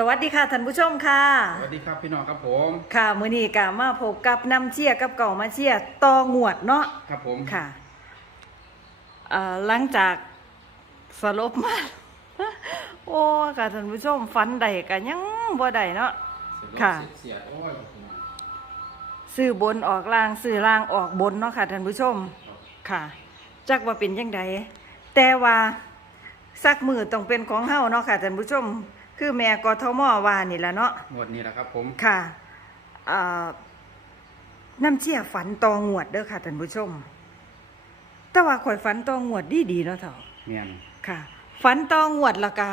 สวัสดีค่ะท่านผู้ชมค่ะ สวัสดีครับพี่น้องครับผมค่ะมื้อนี้ก็มาพบกับน้ำเชียกับเก่ามาเชียต่องวดเนาะครับผมค่ะเอ่อหลังจากสลบมา โอ้ค่ะท่านผู้ชมฝันใดก็ยังบ่ได้เนาะ ค่ะ เสียดโอ้ยซื้อบนออกล่างซื้อล่างออกบนเนาะค่ะท่านผู้ชมค่ะ จักว่าเป็นยังไงแต่ว่าสักมือต้องเป็นของเฮาเนาะค่ะท่านผู้ชม คือแม่กทมว่านี่ละเนาะหมดนี้แหละครับผม ค่ะเอ่อน้ำเชี่ยฝันตองวดเด้อค่ะท่านผู้ชม แต่ว่าข่อยฝันตองวดดีดีๆเนาะเถอะเมียนค่ะ ฝันตองวดแล้วก็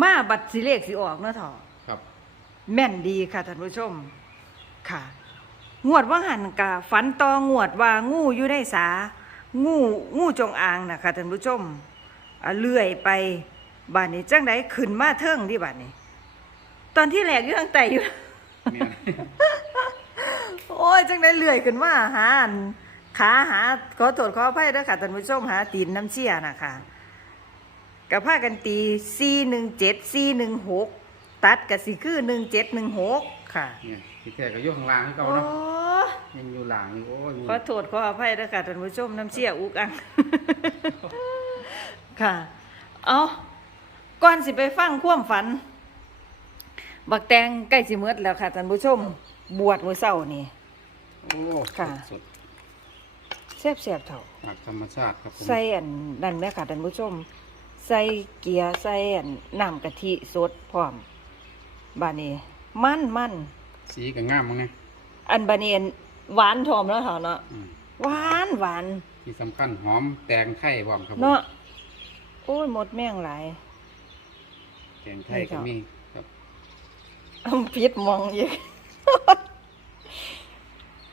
มาบัตรสิเลขสิออกเนาะเถอะครับ แม่นดีค่ะท่านผู้ชม ค่ะ งวดว่าหันกะฝันตองวดว่างูอยู่ในสา งูงูจงอางนะคะท่านผู้ชมอะเลื่อยไป บ้านนี้จังไดขึ้นมาเทิงที่บ้านนี้ ตอนที่แหลกอยู่ทางใต้อยู่เมียนโอ้ยจังได้เลื่อยขึ้นมาหาอันขาหาขอโทษขออภัยด้วยค่ะท่านผู้ชมหาตีนน้ำเชี่ยนะคะกับผ้ากันตีสี่หนึ่งเจ็ดสี่หนึ่งหกตัดกับสี่คือหนึ่งเจ็ดหนึ่งหกค่ะเนี่ยพี่แท้ก็อยกข้างล่างให้เขาโอ้เนาะยังอยู่หลังอยู่โอ้ยขอโทษขออภัยด้วยค่ะท่านผู้ชมน้ำเชี่ยอุกอังค่ะ เอา ก่อนสิไปฟังความฝัน บักแตงใกล้สิเมืดแล้วค่ะท่านผู้ชม บวชมื้อเช้านี่โอ้ค่ะ สดแซ่บแซ่บๆเถ่า ๆจากธรรมชาติครับผมใส่อันนั่นแม่ค่ะท่านผู้ชม ใส่เกียร์ใส่อันน้ำกะทิสดพร้อมบานี้มันมันสีก็งามมั้งไงอันบานี้อันหวานทอมแล้วเถ่าเนาะอืมหวานหวานที่สำคัญหอมแตงไทยพร้อมครับผมเนาะโอ้ยหมดแม่งหลาย แตงไทยก็มีครับอำพิษมองอีก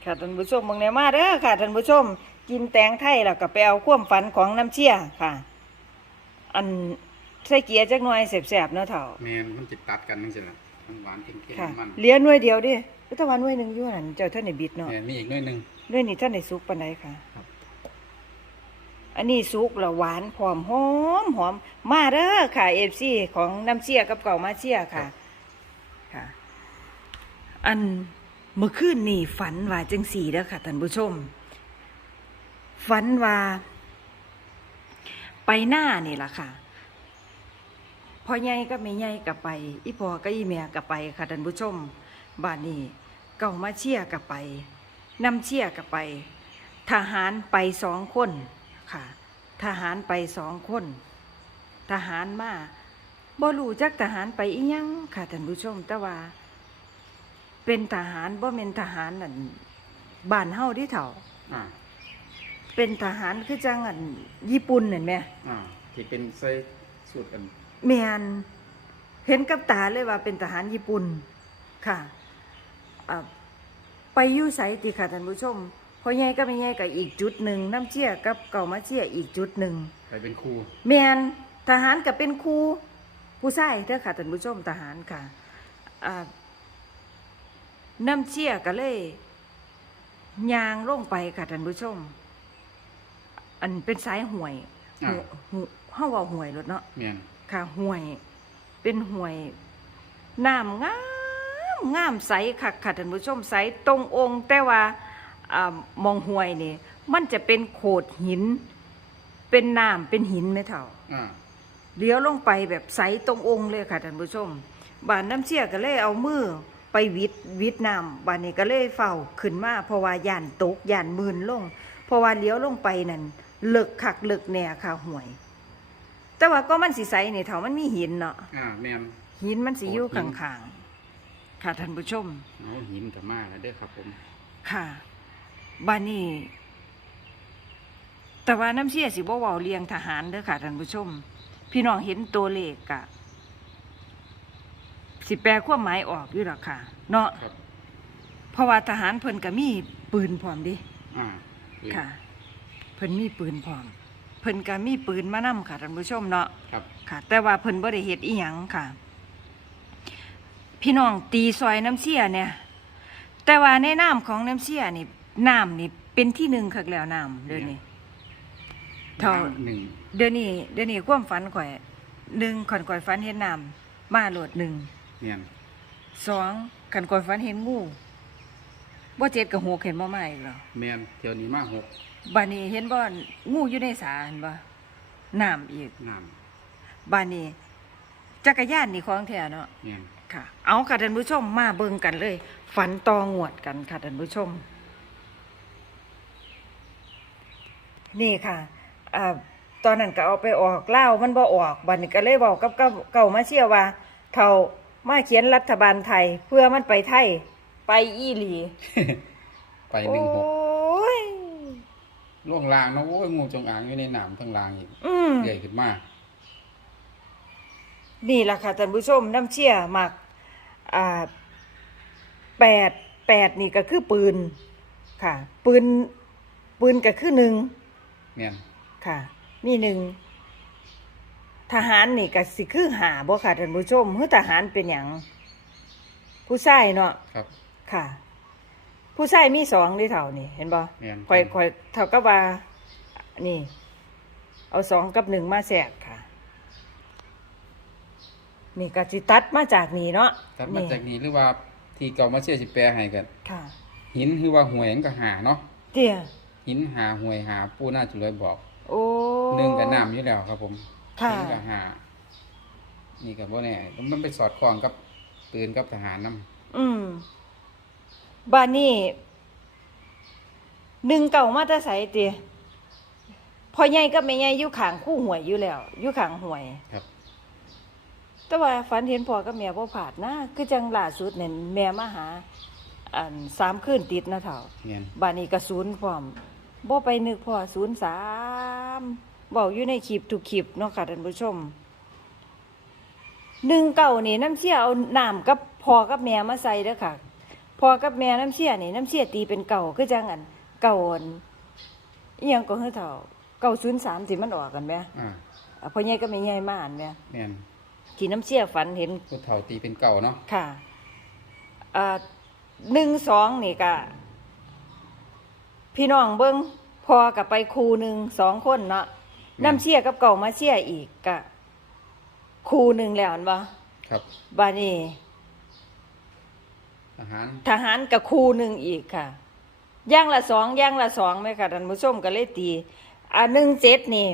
ค่ะท่านผู้ชมมองแนวมาเด้อค่ะท่านผู้ชม กินแตงไทยแล้วก็ไปเอาความฝันของน้ำเชี่ยค่ะ อันใส่เกียร์จักหน่อยแสบๆเนาะเถ่าแมนมันจะตัดกันนั่นสิละมันหวานเค็มค่ะๆมันเหลี้ยหน่วยเดียวดิอุตะวันหน่วยหนึ่งอยู่หันเจ้าท่านในบิดเนาะแมนมีอีกหน้อยหนึงหน่วยนี้ท่านในซุกปันใดค่ะครับ อันนี้ซุกแล้วหวานหอมหอมหอมมาเด้อค่ะเอฟซีของน้ำเชี่ยกับเก่ามาเชี่ยค่ะค่ะ อันเมื่อคืนนี่ฝันว่าจังสีเด้อค่ะท่านผู้ชม ฝันว่า ไปหน้านี่ล่ะค่ะพ่อใหญ่ก็ไม่ใหญ่กับไป อีพ่อก็อีแม่กับไปค่ะท่านผู้ชมบ้านนี้เก่ามาเชียร์กับไปนำเชียร์กับไป ทหารไปสองคน ค่ะ ทหารไปสองคน ทหารมาบ่รู้จักทหารไปอีหยังค่ะท่านผู้ชม แต่ว่า เป็นทหารบ่เป็นทหารนั่นบ้านเฮาที่เถ่าอ่าเป็นทหารคือจังอันญี่ปุ่นเห็นไหมอ่าที่เป็นใส่สูตรกันแมนเห็นกับตาเลยว่าเป็นทหารญี่ปุ่นค่ะอ่าไปอยู่ไสติค่ะท่านผู้ชม พอใหญ่ก็ไม่ใหญ่กับอีกจุดหนึ่งน้ำเชี่ยกับเก่ามาเชี่ยอีกจุดหนึ่งไปเป็นครูแมนทหารกับเป็นครูผู้ชายเด้อค่ะท่านผู้ชมทหารค่ะอ่าน้ำเชี่ยก็เลยยางลงไปค่ะท่านผู้ชม อันเป็นสายห่วยหวหวเฮาเว่าห่วยรถเนาะเมียนค่ะห่วย เป็นห่วยน้ำงามงามใสค่ะค่ะท่านผู้ชมใสตรงองค์แต่ว่าอ่า มองห่วยนี่ มันจะเป็นโขดหิน เป็นน้ำเป็นหินไหมเท่าอ่าเลี้ยวลงไปแบบใสตรงองค์เลยค่ะท่านผู้ชมบานน้ำเชี่ยก็เลยเอามือไปวิดวิดน้ำบานนี้ก็เลยเฝ้าขึ้นมาเพราะว่าย่านตกย่านมืนลง เพราะว่าเลี้ยวลงไปนั่นเลิกขักเลิกแหน่ค่ะห่วย แต่ว่าก็มันสีใสนี่เท่ามันมีหินเนาะอ่าแมนหินมันสีอยู่โอ้หิข้านงๆค่ะท่านผู้ชมเอาหินกับมาแล้วเด้อครับผม ค่ะ บ้านนี้แต่ว่าน้ำเชี่ยสิบ่เว้าเลียงทหารเด้อค่ะท่านผู้ชม พี่น้องเห็นตัวเลขกะ สิแปลความหมายออกอยู่หรอกค่ะ เนาะครับ เพราะว่าทหารเพิ่นก็มีปืนพร้อมเดิอ่าค่ะ เพิ่นมีปืนพร้อม เพิ่นก็มีปืนมานํค่ะท่านผู้ชมเนาะ ครับค่ะแต่ว่าเพิ่นบ่ได้เฮ็ดอีหยังค่ะ พี่น้องตีซอยน้ำเสียเนี่ย แต่ว่าในน้ำของน้ำเสียนี่ น้ำนี่เป็นที่หนึ่งคักแล้วน้ำเดี๋ยวนี้เท่าหนึ่งเดี๋ยวนี้เดี๋ยวนี้ความฝันข่อยหนึ่งข่อยข่อยฝันเห็นน้มาโหลดหนึ่งแม่นสองคันก่อนฝันเห็นงูบ่เจ็ดกับหกเห็นบ่มาอีกแล้วแม่นเที่ยวนี้มาหกบานนี้เห็นบ่งูอยู่ในสาเห็นบ่น้ำอีกน้บานนี้จักรยานนี่ของแท้เนาะำแม่นค่ะ เอาค่ะท่านผู้ชมมาเบิ่งกันเลย ฝันตองวดกันค่ะท่านผู้ชม นี่ค่ะอ่าตอนนั้นก็เอาไปออกเล่าวมันบ่ออกบัดนี้ก็เลยบอกกับเก่าเก่ามาเชื่อว่าเท่ามาเขียนรัฐบาลไทย เพื่อมันไปไทย ไปอีหลี ไปหนึ่งหกโอ้ย ล่วงลางเนาะโอ้ยงูจงอางอยู่ในน้ำทั้งลางอีกอืมใหญ่ขึ้นมานี่ล่ะค่ะท่านผู้ชมน้ำเชี่ยหมักอ่าแปดแปดนี่ก็คือปืนค่ะ ปืนปืนก็คือหนึ่ง แม่นค่ะ มีหนึ่งทหารนี่ก็สิคือหาบ่ค่ะท่านผู้ชมเฮ้ทหารเป็นหยังผู้ชายเนาะครับ ค่ะ ผู้ชายมีสองที่เท่านี่ เห็นบ่แม่นค่อยค่อยเท่ากับว่า นี่ เอาสองกับหนึ่งมาแสกค่ะ นี่ก็สิตัดมาจากนี่เนาะตัดมาจากนี้หรือว่าที่เก่ามาเชื่อสิแปลให้กันค่ะ หินคือว่าหวยมันก็หาเนาะเตี้ย หินหาหวยหาปูน่าจุลอยบอกโอ้หนึ่งกับน้ำอยู่แล้วครับผมค่ะหินกับหา นี่กับว่าแน่มันไปสอดคล้องกับปืนกับทหารน้อืมบ้านนี้หนึ่งเก่ามาแตะใสเตียพอใหญ่ก็ไม่ใหญ่อยู่ข้างคู่หวยอยู่แล้วอยู่ข้างหวยำครับแต่ว่าฝันเห็นพ่อกับแม่บ่ผาดนะคือจังล่าสุดเนี่ยแม่มาหา อันสามคืนติดนะเถ่าเงียนบ้านนี้ก็ศูนย์พร้อมบ่ไปนึกพ่อศูนย์สามเบาอยู่ในคลิปทุกคลิปเนาะค่ะท่านผู้ชมหนึ่งเก่านี่น้ำเชี่ยเอาน้ำกับพ่อกับแม่มาใส่เด้อค่ะพ่อกับแม่น้ำเชี่ยนี่น้ำเชี่ยตีเป็นเก่าคือจังอันเก่าอันอีหยังก็คือเท่าเก่าศูนย์สามสิมันออกกันไหมอ่าอะพ่อใหญ่ก็ไม่ใหญ่มาอันไหมเนียนที่น้ำเชี่ยฝันเห็นผู้เฒ่าตีเป็นเก่าเนาะค่ะอ่า หนึ่งสองนี่กะพี่น้องเบิ้งพอกับไปครูหนึ่งสองคนเนาะน้ำเชี่ยกับเก่ามาเชี่ยอีกกะครูหนึ่งแล้วอันบ่ครับบานี่ทหารทหารกับครูหนึ่งอีกค่ะย่างละสองย่างละสองไหมค่ะท่านผู้ชมก็เลยตีอ่าหนึ่งเจ็ดนี่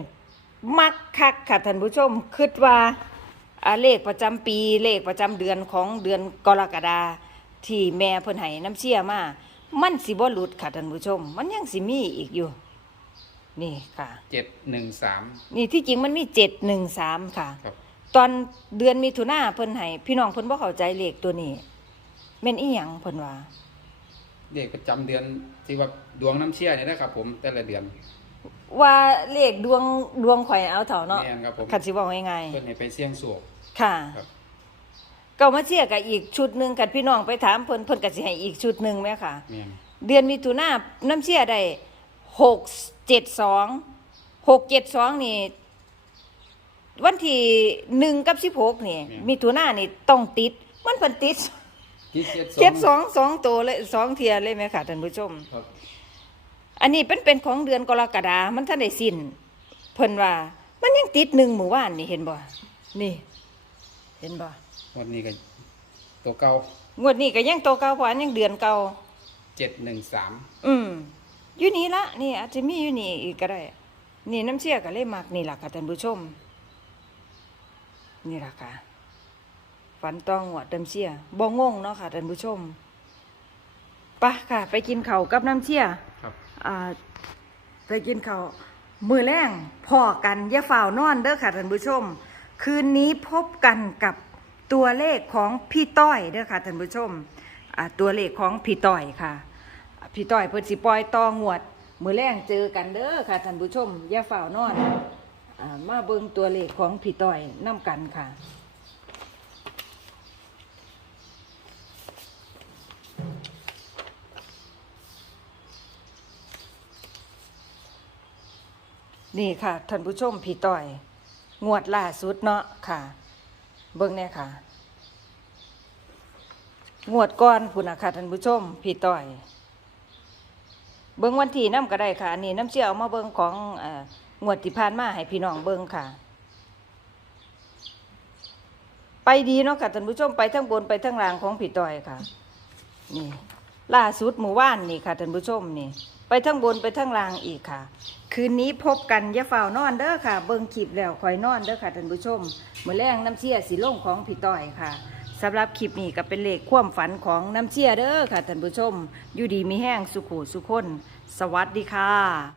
มักคักค่ะท่านผู้ชมคิดว่าอ่าเลขประจำปีเลขประจำเดือนของเดือนกรกฎา ที่แม่เพิ่นให้น้ำเชี่ยมา มันสิบ่หลุดค่ะท่านผู้ชม มันยังสิมีอีกอยู่ นี่ค่ะ เจ็ดหนึ่งสาม นี่ที่จริงมันมีเจ็ดหนึ่งสามค่ะ ครับ ตอนเดือนมิถุนาเพิ่นให้พี่น้องเพิ่นบ่เข้าใจเลขตัวนี้แม่นอีหยังเพิ่นว่าเด็กประจำเดือนที่ว่าดวงน้ำเชี่ยเนี่ยนะครับผมแต่ละเดือน ว่าเลขดวงดวงข่อยเอาเถาเนาะแม่นครับผม คันสิเว้าง่ายเพื่อนให้ไปเสี่ยงสวกๆค่ะ ครับ ก็มาเชียร์กับอีกชุดหนึ่งกันพี่น้องไปถามเพิ่นเพิ่นก็สิให้อีกชุดหนึ่งไหมค่ะ แม่นเดือนมิถุนาน้ำเชียร์ได้หกเจ็ดสองหกเจ็ดสองนี่ วันที่หนึ่งกับสิบหกนี่ มิถุนานี่ต้องติด มันเพิ่นติดที่เจ็ดเจ็ดสองสองตัวเลยสองเทียเลยไหมค่ะท่านผู้ชม ครับอันนี้เป็นเป็นของเดือนกรกฎามันท่านได้สิ้น เพิ่นว่า มันยังติดหนึ่งหมู่บ้านนี่เห็นบ่ นี่ เห็นบ่ วันนี้ก็ตัวเก่างวดนี้ก็ยังโตเก่าเพราะอันยังเดือนเก่า เจ็ดหนึ่งสามอืมอยู่นี่ละนี่อาจจะมีอยู่นี่อีกก็ได้ นี่น้ำเชี่ยก็เลยมักนี่ล่ะค่ะท่านผู้ชม นี่ล่ะค่ะฝันต้องหัวดน้ำเชี่ยบ่งงเนาะค่ะท่านผู้ชมไปะค่ะ ไปกินข้าวกับน้ำเชี่ยครับ อ่าไปกินข้าวมือแรงพอกันอย่าฝ่าวนอนเด้อค่ะท่านผู้ชม คืนนี้พบกันกับ ตัวเลขของพี่ต้อยเด้อค่ะท่านผู้ชมตัวเลขของพี่ต้อยค่ะ พี่ต้อยเพิ่นสิปล่อยตองวด มือแรงเจอกันเด้อค่ะท่านผู้ชมอย่าฝ่าวนอนอมาเบิ่งตัวเลขของพี่ต้อยนํกันค่ะนี่ค่ะท่านผู้ชมพี่ต้อย งวดล่าสุดเนาะค่ะ เบิ่งเนี่ยค่ะ งวดก่อนพุ่นะค่ะท่านผู้ชม พี่ต้อย เบิ่งวันที่น้ำก็ได้ค่ะอันนี้น้ำเชี่ยวเอมาเบิ่งของเอ่องวดที่ผ่านมาให้พี่น้องเบิ่งค่ะ ไปดีเนาะค่ะท่านผู้ชมไปทั้งบนไปทั้งล่างของพี่ต้อยค่ะ นี่ล่าสุดหมู่บ้านนี่ค่ะท่านผู้ชมนี่ ไปทั้งบนไปทั้งล่างอีกค่ะ คืนนี้พบกันย่าฝ่าวนอนเด้อค่ะ เบิ่งคลิปแล้วคอยนอนเด้อค่ะท่านผู้ชมมื้อแรงน้ำเชี่ยสีลงของพี่ต้อยค่ะสำหรับคลิปนี้ก็เป็นเลขความฝันของน้ำเชี่ยเด้อค่ะท่านผู้ชม อยู่ดีมีแห้งสุขุสุคนสวัสดีค่ะ